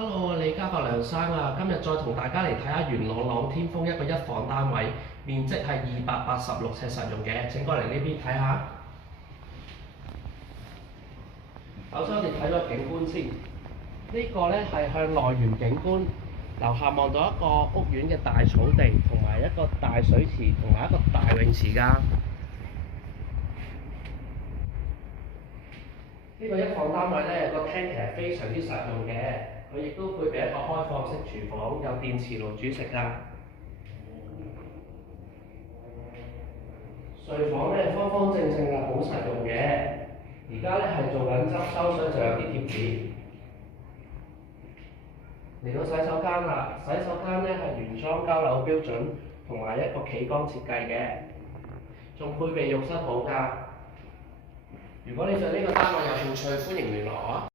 Hello，李家伯梁生啊，今日再同大家嚟睇下元朗朗天峰一個一房單位，面積係286尺實用嘅，請過嚟呢邊睇下。首先我哋睇咗景觀先，呢個呢係向內園景觀，樓下望到一個屋苑嘅大草地，同埋一個大水池，同埋一個大泳池㗎。呢個一房單位呢，個廳其實非常之實用嘅，佢亦都配備一個開放式廚房，有電磁爐煮食㗎。睡房呢，方方正正啊，好實用嘅。而家呢係做緊執收，所以就有啲貼紙。嚟到洗手間啦，洗手間呢係原裝交樓標準，同埋一個企缸設計嘅，仲配備浴室寶㗎。如果你對呢個單位有興趣，歡迎聯絡我啊！